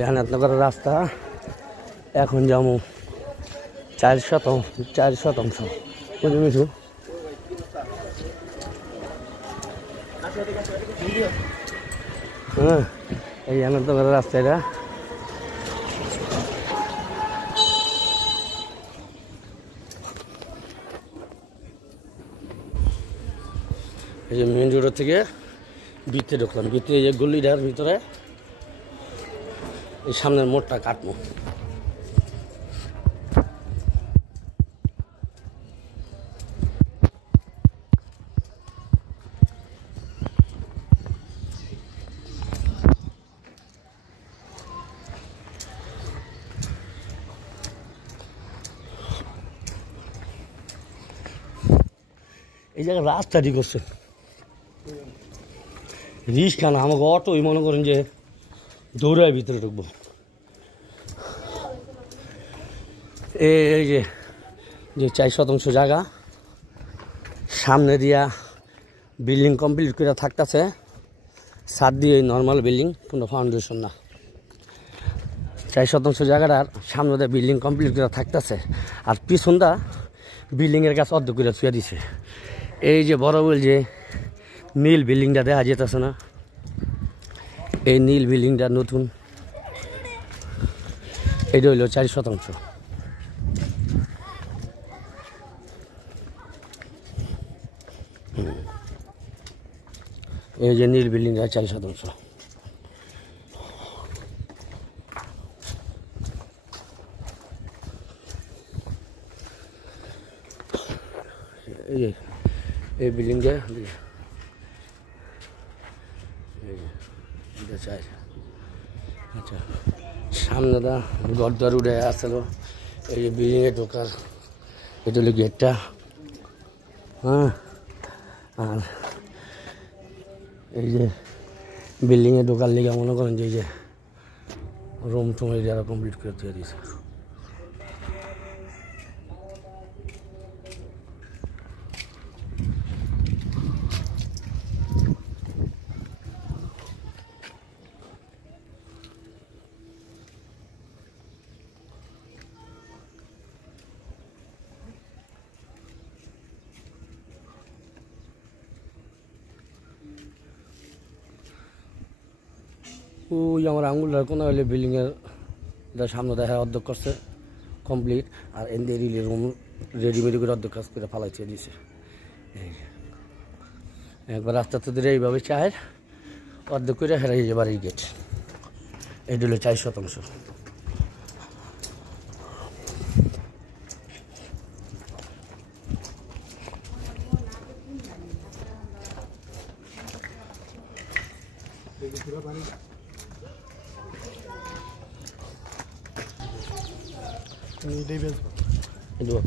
রানাতনগরের রাস্তা এখন যাবো 4% বুঝলি মিঠু? হ্যাঁ, এই রানাতনগরের রাস্তা এটা। এই যে মেন রোড থেকে ভিতরে ঢুকলাম, ভিতরে এই যে গলিটার ভিতরে এই সামনের মোড়টা কাটবো। এই জায়গায় রাস্তা ঠিক করছে, রিস্ক না আমাকে অটোই মনে করেন যে দৌড়ায় ভিতরে ঢুকবো। এই যে 4% জায়গা সামনে দিয়া বিল্ডিং কমপ্লিট করে থাকতেছে, ছাদ দিয়ে নর্মাল বিল্ডিং, কোনো ফাউন্ডেশন না। 4% জায়গাটার সামনে দিয়ে বিল্ডিং কমপ্লিট করে থাকতেছে, আর পিছনটা বিল্ডিংয়ের কাছে অর্ধেক করে ছুঁয়ে দিছে। এই যে বড় বল যে নীল বিল্ডিংটা দেখা যেতেছে না, এই নীল বিল্ডিংটা নতুন, এটা হইল 4%। এই যে নীল বিল্ডিংটা 4%। এই বিল্ডিংটা আচ্ছা, সামনেটা গড়দার উঠে আসলো। এই যে বিল্ডিংয়ে ঢোকার এটা হলো গেটটা। হ্যাঁ, আর এই যে বিল্ডিংয়ে ঢোকার লেগে মনে করেন যে এই যে রুম টুম এরিয়া কমপ্লিট করে দিয়ে দিয়েছে। ওই আমার আঙুলটার কোনো হলে বিল্ডিংয়ের সামনে দেখা অর্ধেক করছে কমপ্লিট, আর এনদের রুম রেডিমেডি করে অর্ধেক কাজ করে ফালাইছে দিছে। একবার রাস্তাতে ধরে এইভাবে চায়ের অর্ধেক করে হেরাই যে বাড়ির গেট। এটা হলো 4%। এটা